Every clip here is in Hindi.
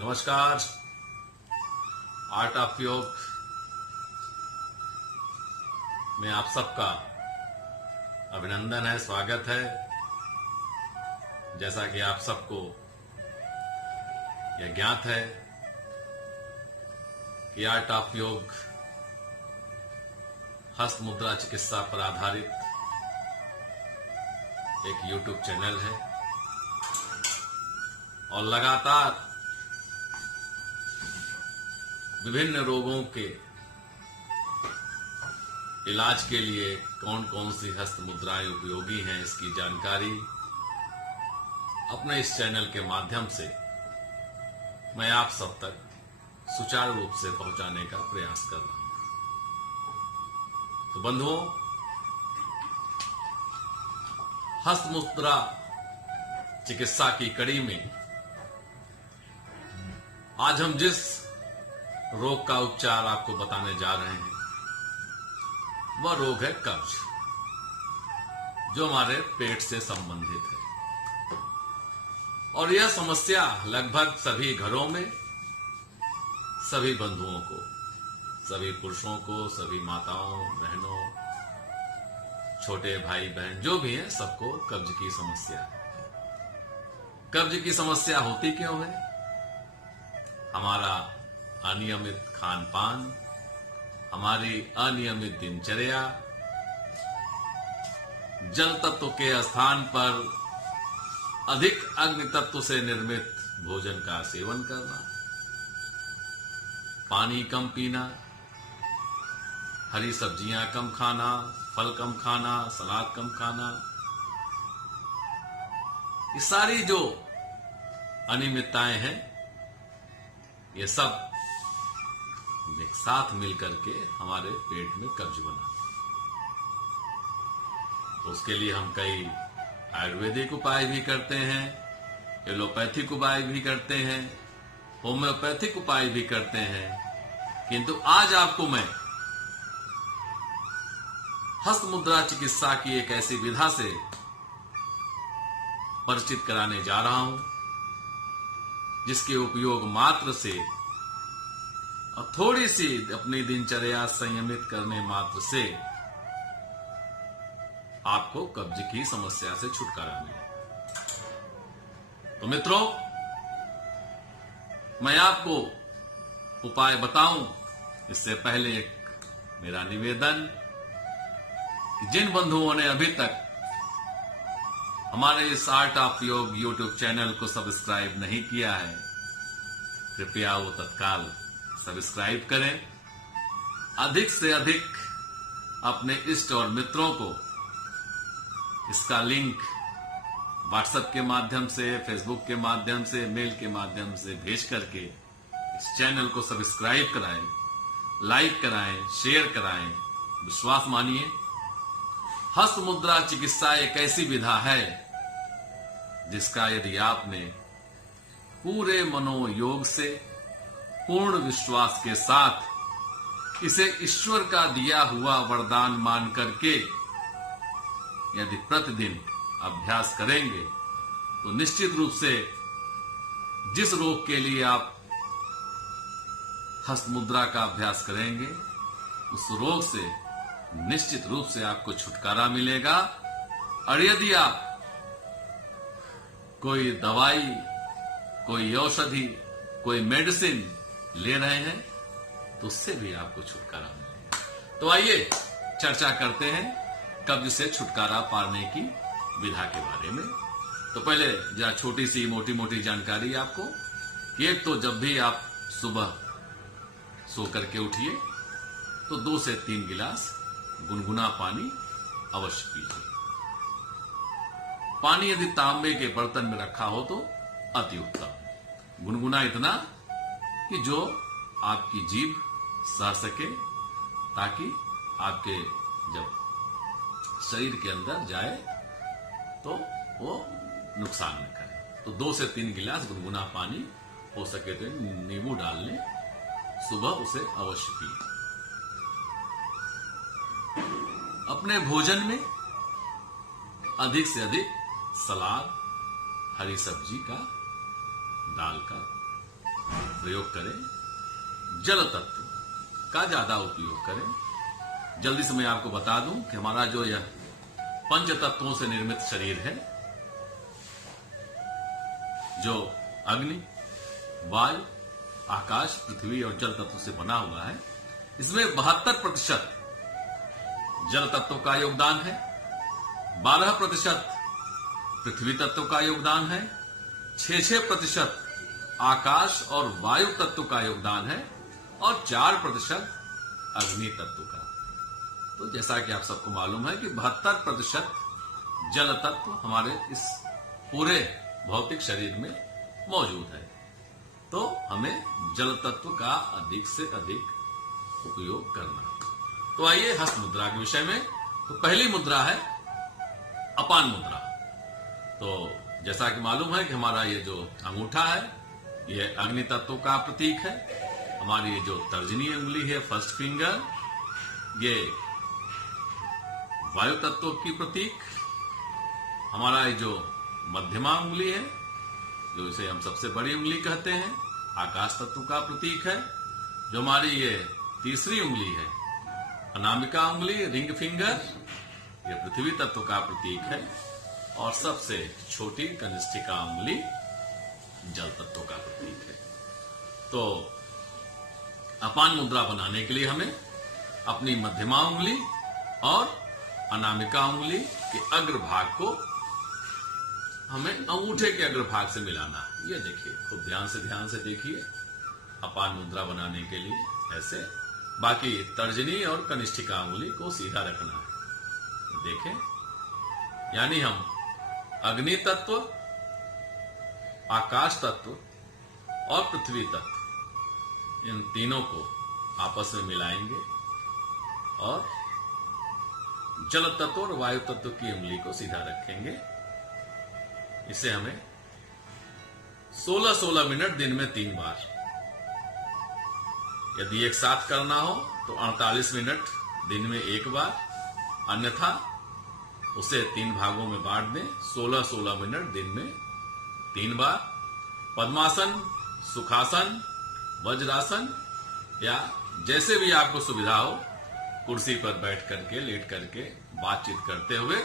नमस्कार। आर्ट ऑफ योग में आप सबका अभिनंदन है, स्वागत है। जैसा कि आप सबको यह ज्ञात है कि आर्ट ऑफ योग हस्त मुद्रा चिकित्सा पर आधारित एक YouTube चैनल है और लगातार विभिन्न रोगों के इलाज के लिए कौन कौन सी हस्त मुद्राएं उपयोगी हैं, इसकी जानकारी अपने इस चैनल के माध्यम से मैं आप सब तक सुचारू रूप से पहुंचाने का प्रयास कर रहा हूं। तो बंधुओं, हस्त मुद्रा चिकित्सा की कड़ी में आज हम जिस रोग का उपचार आपको बताने जा रहे हैं वह रोग है कब्ज, जो हमारे पेट से संबंधित है। और यह समस्या लगभग सभी घरों में, सभी बंधुओं को, सभी पुरुषों को, सभी माताओं बहनों, छोटे भाई बहन जो भी हैं, सबको कब्ज की समस्या है। कब्ज की समस्या होती क्यों है? हमारा अनियमित खान पान, हमारी अनियमित दिनचर्या, जल तत्व के स्थान पर अधिक अग्नि तत्व से निर्मित भोजन का सेवन करना, पानी कम पीना, हरी सब्जियां कम खाना, फल कम खाना, सलाद कम खाना, ये सारी जो अनियमितताएं हैं, ये सब एक साथ मिलकर के हमारे पेट में कब्ज बना। तो उसके लिए हम कई आयुर्वेदिक उपाय भी करते हैं, एलोपैथिक उपाय भी करते हैं, होम्योपैथिक उपाय भी करते हैं, किंतु आज आपको मैं हस्त मुद्रा चिकित्सा की एक ऐसी विधा से परिचित कराने जा रहा हूं जिसके उपयोग मात्र से और थोड़ी सी अपनी दिनचर्या संयमित करने मात्र से आपको कब्ज की समस्या से छुटकारा मिले। तो मित्रों, मैं आपको उपाय बताऊं इससे पहले एक मेरा निवेदन, जिन बंधुओं ने अभी तक हमारे इस आर्ट ऑफ योग YouTube चैनल को सब्सक्राइब नहीं किया है, कृपया वो तत्काल सब्सक्राइब करें। अधिक से अधिक अपने इष्ट और मित्रों को इसका लिंक व्हाट्सएप के माध्यम से, फेसबुक के माध्यम से, मेल के माध्यम से भेज करके इस चैनल को सब्सक्राइब कराएं, लाइक कराएं, शेयर कराएं। विश्वास मानिए, हस्त मुद्रा चिकित्सा एक ऐसी विधा है जिसका यदि आपने पूरे मनोयोग से, पूर्ण विश्वास के साथ इसे ईश्वर का दिया हुआ वरदान मान करके यदि प्रतिदिन अभ्यास करेंगे तो निश्चित रूप से जिस रोग के लिए आप हस्त मुद्रा का अभ्यास करेंगे उस रोग से निश्चित रूप से आपको छुटकारा मिलेगा। और यदि आप कोई दवाई, कोई औषधि, कोई मेडिसिन ले रहे हैं तो उससे भी आपको छुटकारा मिलेगा। तो आइए चर्चा करते हैं कब्ज से छुटकारा पाने की विधा के बारे में। तो पहले जरा छोटी सी मोटी मोटी जानकारी आपको कि एक तो जब भी आप सुबह सो करके उठिए तो 2 से 3 गिलास गुनगुना पानी अवश्य पीजिए। पानी यदि तांबे के बर्तन में रखा हो तो अति उत्तम। गुनगुना इतना कि जो आपकी जीभ सह सके, ताकि आपके जब शरीर के अंदर जाए तो वो नुकसान न करे। तो 2 से 3 गिलास गुनगुना पानी, हो सके तो नींबू डाल लें, सुबह उसे अवश्य पिए। अपने भोजन में अधिक से अधिक सलाद, हरी सब्जी का, दाल का प्रयोग करें, जल तत्व का ज्यादा उपयोग करें। जल्दी से मैं आपको बता दूं कि हमारा जो यह पंच तत्वों से निर्मित शरीर है, जो अग्नि, वायु, आकाश, पृथ्वी और जल तत्व से बना हुआ है, इसमें 72% जल तत्व का योगदान है, 12% पृथ्वी तत्व का योगदान है, 6% आकाश और वायु तत्व का योगदान है और 4% अग्नि तत्व का। तो जैसा कि आप सबको मालूम है कि 72% जल तत्व हमारे इस पूरे भौतिक शरीर में मौजूद है। तो हमें जल तत्व का अधिक से अधिक उपयोग करना। तो आइए हस्त मुद्रा के विषय में। तो पहली मुद्रा है अपान मुद्रा। तो जैसा कि मालूम है कि हमारा ये जो अंगूठा है, ये अग्नि तत्व का प्रतीक है। हमारी ये जो तर्जनी उंगली है, फर्स्ट फिंगर, ये वायु तत्व की प्रतीक। हमारा ये जो मध्यमा उंगली है, जो इसे हम सबसे बड़ी उंगली कहते हैं, आकाश तत्व का प्रतीक है। जो हमारी ये तीसरी उंगली है, अनामिका उंगली, रिंग फिंगर, ये पृथ्वी तत्व का प्रतीक है। और सबसे छोटी कनिष्ठिका उंगली जल तत्व का प्रतीक है। तो अपान मुद्रा बनाने के लिए हमें अपनी मध्यमा उंगली और अनामिका उंगली के अग्रभाग को हमें अंगूठे के अग्रभाग से मिलाना है। ये देखिए, खूब ध्यान से देखिए। अपान मुद्रा बनाने के लिए ऐसे, बाकी तर्जनी और कनिष्ठिका उंगली को सीधा रखना है। देखें, यानी हम अग्नि तत्व, आकाश तत्व और पृथ्वी तत्व, इन तीनों को आपस में मिलाएंगे और जल तत्व और वायु तत्व की उंगली को सीधा रखेंगे। इसे हमें 16-16 मिनट दिन में 3 बार, यदि एक साथ करना हो तो 48 मिनट दिन में 1 बार, अन्यथा उसे 3 भागों में बांट दें। 16-16 मिनट दिन में 3 बार। पद्मासन, सुखासन, वज्रासन या जैसे भी आपको सुविधा हो, कुर्सी पर बैठ करके, लेट करके, बातचीत करते हुए,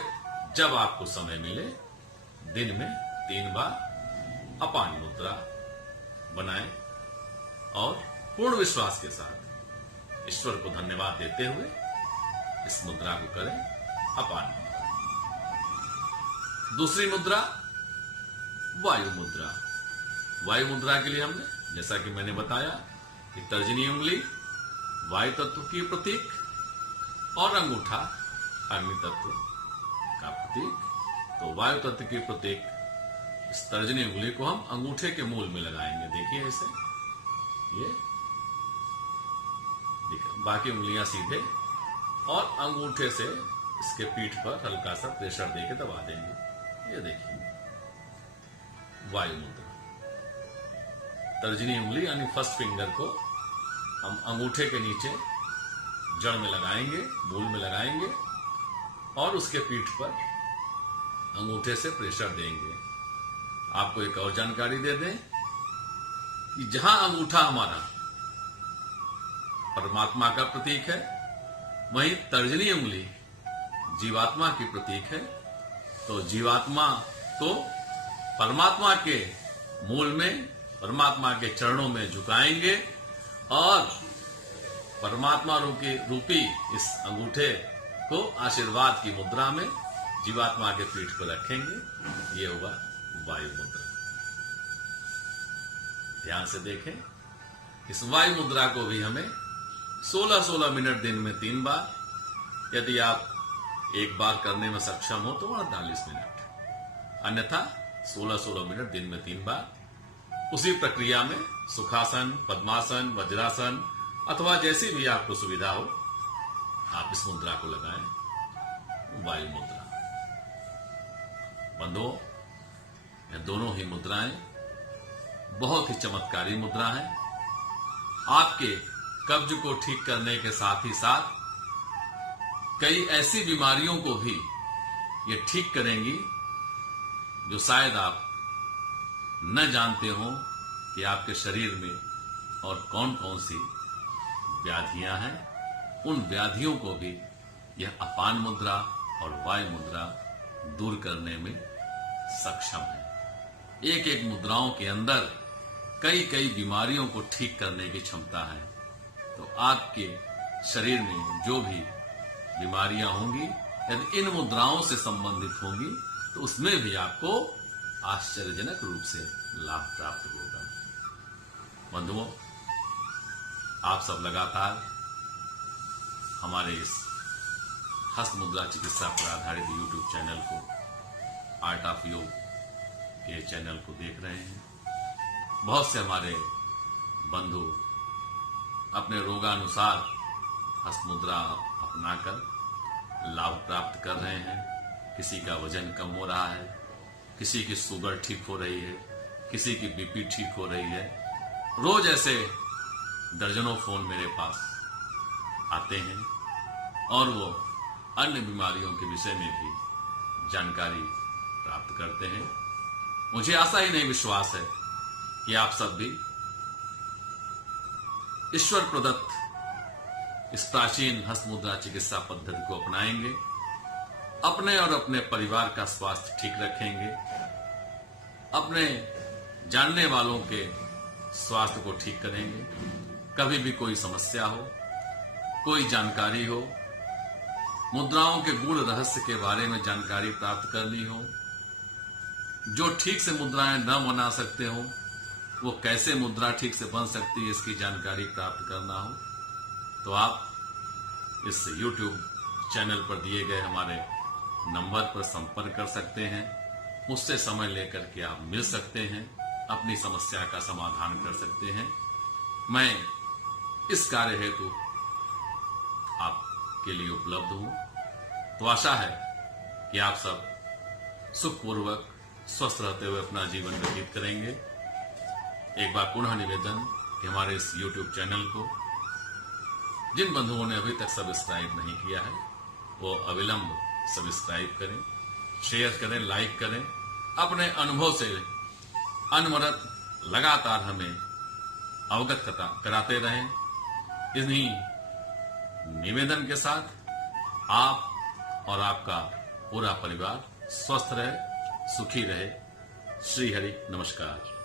जब आपको समय मिले, दिन में 3 बार अपान मुद्रा बनाएं और पूर्ण विश्वास के साथ ईश्वर को धन्यवाद देते हुए इस मुद्रा को करें, अपान मुद्रा। दूसरी मुद्रा वायु मुद्रा। वायु मुद्रा के लिए हमने, जैसा कि मैंने बताया, कि तर्जनी उंगली वायु तत्व की प्रतीक और अंगूठा अग्नि तत्व का प्रतीक। तो वायु तत्व की प्रतीक इस तर्जनी उंगली को हम अंगूठे के मूल में लगाएंगे। देखिए ऐसे, ये देखिए, बाकी उंगलियां सीधे, और अंगूठे से इसके पीठ पर हल्का सा प्रेशर देके दबा देंगे। ये देखिए वायु मुद्रा। तर्जनी उंगली यानी फर्स्ट फिंगर को हम अंगूठे के नीचे जड़ में लगाएंगे, मूल में लगाएंगे, और उसके पीठ पर अंगूठे से प्रेशर देंगे। आपको एक और जानकारी दे दें कि जहां अंगूठा हमारा परमात्मा का प्रतीक है, वहीं तर्जनी उंगली जीवात्मा की प्रतीक है। तो जीवात्मा को परमात्मा के मूल में, परमात्मा के चरणों में झुकाएंगे और परमात्मा रूपी इस अंगूठे को आशीर्वाद की मुद्रा में जीवात्मा के पीठ पर रखेंगे। ये होगा वायु मुद्रा। ध्यान से देखें, इस वायु मुद्रा को भी हमें 16-16 मिनट दिन में 3 बार, यदि आप एक बार करने में सक्षम हो तो 48 मिनट, अन्यथा 16-16 मिनट दिन में 3 बार। उसी प्रक्रिया में सुखासन, पद्मासन, वज्रासन अथवा जैसी भी आपको सुविधा हो, आप इस मुद्रा को लगाएं, वायु मुद्रा। बंधुओं, यह दोनों ही मुद्राएं बहुत ही चमत्कारी मुद्रा हैं। आपके कब्ज को ठीक करने के साथ ही साथ कई ऐसी बीमारियों को भी ये ठीक करेंगी जो शायद आप न जानते हो कि आपके शरीर में और कौन कौन सी व्याधियां हैं। उन व्याधियों को भी यह अपान मुद्रा और वायु मुद्रा दूर करने में सक्षम है। एक एक मुद्राओं के अंदर कई कई बीमारियों को ठीक करने की क्षमता है। तो आपके शरीर में जो भी बीमारियां होंगी यदि इन मुद्राओं से संबंधित होंगी तो उसमें भी आपको आश्चर्यजनक रूप से लाभ प्राप्त होगा। बंधुओं, आप सब लगातार हमारे इस हस्त मुद्रा चिकित्सा पर आधारित YouTube चैनल को, आर्ट ऑफ योग के चैनल को देख रहे हैं। बहुत से हमारे बंधु अपने रोगानुसार हस्त मुद्रा अपनाकर लाभ प्राप्त कर रहे हैं। किसी का वजन कम हो रहा है, किसी की शुगर ठीक हो रही है, किसी की बीपी ठीक हो रही है। रोज ऐसे दर्जनों फोन मेरे पास आते हैं और वो अन्य बीमारियों के विषय में भी जानकारी प्राप्त करते हैं। मुझे आशा ही नहीं विश्वास है कि आप सब भी ईश्वर प्रदत्त इस प्राचीन हस्त मुद्रा चिकित्सा पद्धति को अपनाएंगे, अपने और अपने परिवार का स्वास्थ्य ठीक रखेंगे, अपने जानने वालों के स्वास्थ्य को ठीक करेंगे। कभी भी कोई समस्या हो, कोई जानकारी हो, मुद्राओं के गूढ़ रहस्य के बारे में जानकारी प्राप्त करनी हो, जो ठीक से मुद्राएं न बना सकते हो वो कैसे मुद्रा ठीक से बन सकती है इसकी जानकारी प्राप्त करना हो, तो आप इस YouTube चैनल पर दिए गए हमारे नंबर पर संपर्क कर सकते हैं। मुझसे समय लेकर के आप मिल सकते हैं, अपनी समस्या का समाधान कर सकते हैं। मैं इस कार्य हेतु आपके लिए उपलब्ध हूं। तो आशा है कि आप सब सुखपूर्वक स्वस्थ रहते हुए अपना जीवन व्यतीत करेंगे। एक बार पुनः निवेदन कि हमारे इस YouTube चैनल को जिन बंधुओं ने अभी तक सब्सक्राइब नहीं किया है वो अविलंब सब्सक्राइब करें, शेयर करें, लाइक करें। अपने अनुभव से अनवरत लगातार हमें अवगत कराते रहें। इन्हीं निवेदन के साथ आप और आपका पूरा परिवार स्वस्थ रहे, सुखी रहे। श्री हरि नमस्कार।